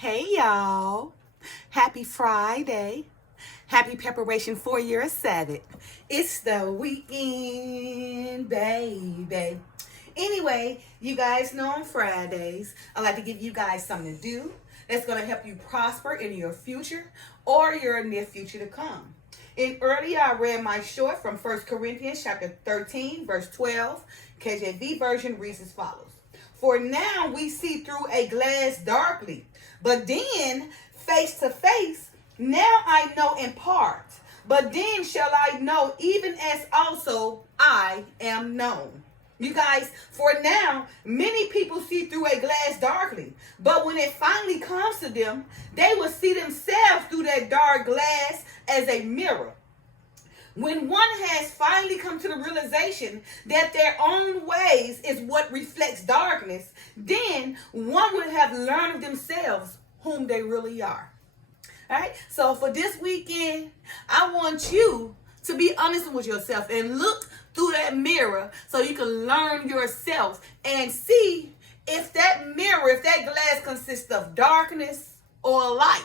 Hey y'all. Happy Friday. Happy preparation for your Sabbath. It's the weekend, baby. Anyway, you guys know on Fridays, I like to give you guys something to do that's going to help you prosper in your future or your near future to come. And earlier I read my short from 1 Corinthians chapter 13, verse 12. KJV version reads as follows. For now we see through a glass darkly, but then face to face. Now I know in part, but then shall I know even as also I am known. You guys, for now, many people see through a glass darkly, but when it finally comes to them, they will see themselves through that dark glass as a mirror. When one has finally come to the realization that their own ways is what reflects darkness, then one would have learned of themselves whom they really are. All right, so for this weekend, I want you to be honest with yourself and look through that mirror so you can learn yourself and see if that mirror, if that glass consists of darkness or light.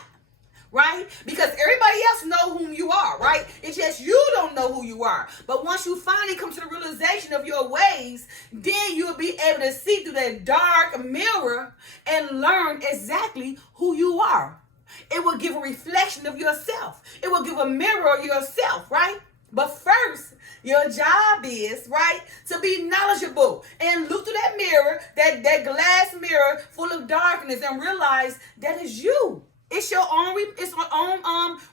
Right? Because everybody else know whom you are, right? It's just you don't know who you are. But once you finally come to the realization of your ways, then you'll be able to see through that dark mirror and learn exactly who you are. It will give a reflection of yourself. It will give a mirror of yourself, right? But first, your job is, right, to be knowledgeable and look through that mirror, that glass mirror full of darkness, and realize that is you. It's your own,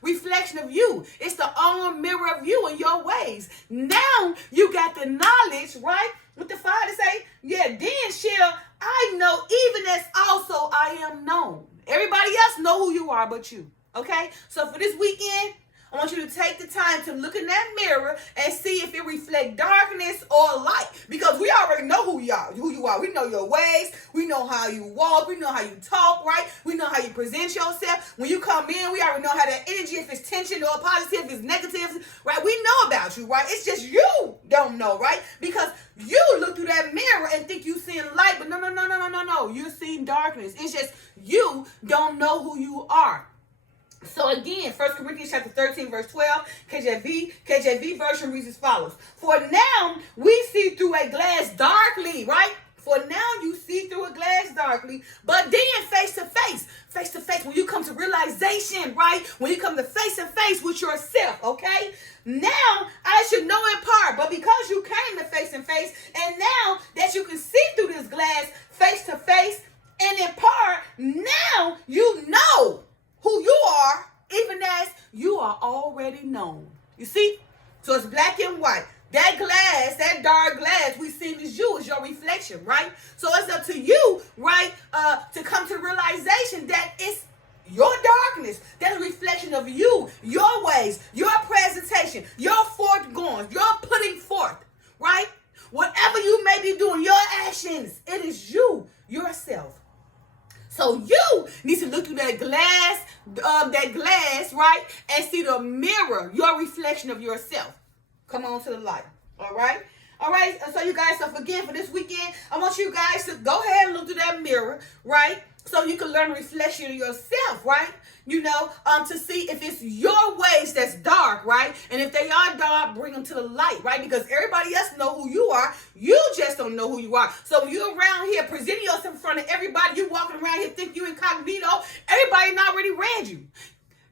reflection of you. It's the own mirror of you and your ways. Now you got the knowledge, right? What the Father say? Yeah, then shall I know even as also I am known. Everybody else know who you are but you. Okay? So for this weekend, I want you to take the time to look in that mirror and see if it reflects darkness or light. Because we already know who you are. We know your ways. We know how you walk. We know how you talk, right? We know how you present yourself. When you come in, we already know how that energy, if it's tension or positive, if it's negative, right? We know about you, right? It's just you don't know, right? Because you look through that mirror and think you seeing light, but no. You're seeing darkness. It's just you don't know who you are. So again, 1 Corinthians chapter 13, verse 12, KJV version reads as follows. For now we see through a glass darkly, right? For now you see through a glass darkly, but then face to face, when you come to realization, right? When you come to face with yourself, okay? Now I should know in part, but because you came to face, and now that you can see through this glass face to face, and in part, now you know who you are, even as you are already known. You see? So it's black and white. That glass, that dark glass we seen is you, is your reflection, right? So it's up to you, right, to come to the realization that it's your darkness. That's a reflection of you, your ways, your presentation, your forthgoings, your putting forth, right? Whatever you may be doing, your actions, it is you, yourself. So you need to look through that glass, right, and see the mirror, your reflection of yourself. Come on to the light. All right? All right. So you guys, again, for this weekend, I want you guys to go ahead and look through that mirror, right? So you can learn a reflection of yourself, right? You know, to see if it's your ways that's dark, right? And if they are dark, bring them to the light, right? Because everybody else know who you are. You just don't know who you are. So when you're around here presenting yourself in front of everybody, you walking around here think you incognito, everybody not already read you.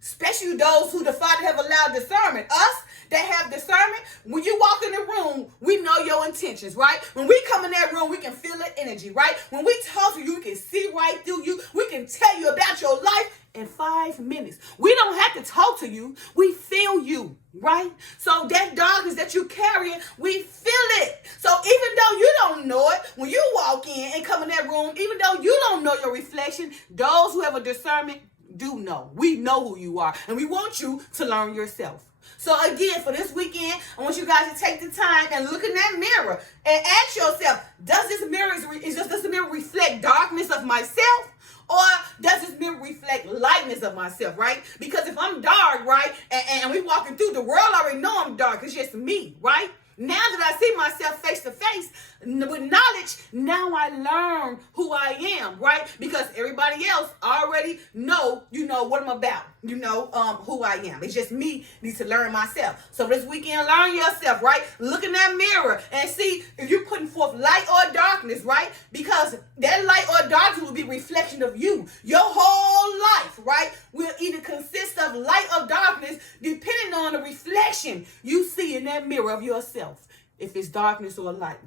Especially those who the Father have allowed discernment. Us that have discernment, when you walk in the room, we know your intentions, right? When we come in that room, we can feel the energy, right? When we talk to you, we can see right through you. We can tell you about your life in 5 minutes. We don't have to talk to you. We feel you, right? So that darkness that you carrying, we feel it. So even though you don't know it, when you walk in and come in that room, even though you don't know your reflection, those who have a discernment do know. We know who you are, and we want you to learn yourself. So again, for this weekend, I want you guys to take the time and look in that mirror and ask yourself, does this mirror reflect darkness of myself? Or does this mirror reflect lightness of myself, right? Because if I'm dark, right, and we walking through, the world already know I'm dark. It's just me, right? Now that I see myself face to face with knowledge, now I learn who I am, right? Because everybody else already know, what I'm about, who I am. It's just me need to learn myself. So this weekend, learn yourself, right? Look in that mirror and see if you're putting forth light or darkness, right? Because that light or darkness will be a reflection of you. Your whole life, right, will either consist of light or darkness depending on the reflection you see in that mirror of yourself, if it's darkness or light.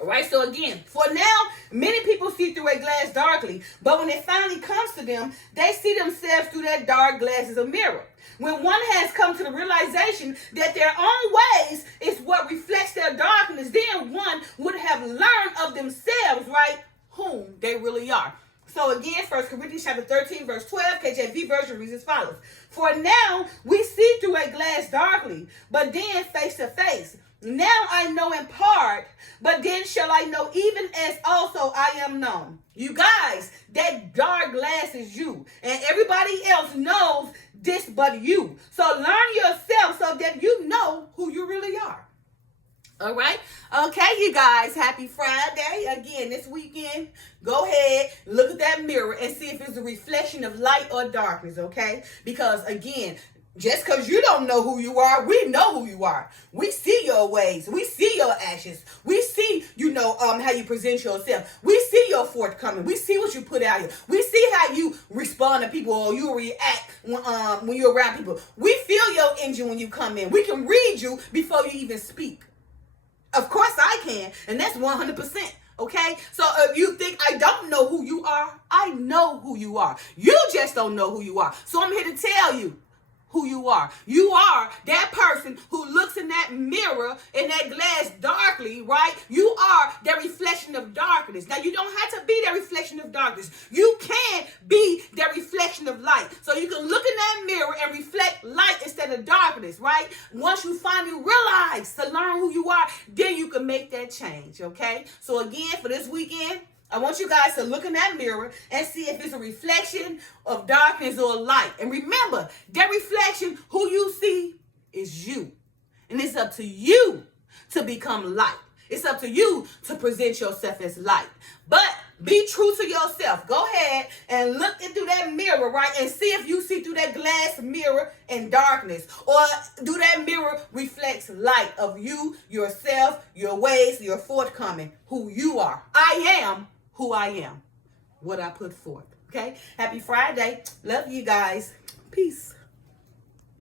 All right, so again, for now, many people see through a glass darkly, but when it finally comes to them, they see themselves through that dark glasses of mirror. When one has come to the realization that their own ways is what reflects their darkness, then one would have learned of themselves, right, whom they really are. So again, 1 Corinthians chapter 13, verse 12, KJV version reads as follows. For now we see through a glass darkly, but then face to face. Now I know in part, but then shall I know even as also I am known. You guys, that dark glass is you. And everybody else knows this but you. So learn yourself so that you know who you really are. All right. Okay, you guys, happy Friday. Again, this weekend, go ahead, look at that mirror and see if it's a reflection of light or darkness, okay? Because, again, just because you don't know who you are, we know who you are. We see your ways. We see your actions. We see, how you present yourself. We see your forthcoming. We see what you put out here. We see how you respond to people or you react when you're around people. We feel your energy when you come in. We can read you before you even speak. Of course I can, and that's 100%. Okay? So if you think I don't know who you are, I know who you are. You just don't know who you are. So I'm here to tell you who you are. You are that person who looks in that mirror, in that glass darkly, right? You are the reflection of darkness. Now, you don't have to be the reflection of darkness. You can be the reflection of light. So you can look in that mirror and reflect light instead of darkness, right? Once you finally realize to learn who you are, then you can make that change, okay? So again, for this weekend, I want you guys to look in that mirror and see if it's a reflection of darkness or light. And remember, that reflection, who you see, is you. And it's up to you to become light. It's up to you to present yourself as light. But be true to yourself. Go ahead and look into that mirror, right? And see if you see through that glass mirror in darkness. Or do that mirror reflects light of you, yourself, your ways, your forthcoming, who you are. I am who I am, what I put forth. Okay? Happy Friday. Love you guys. Peace.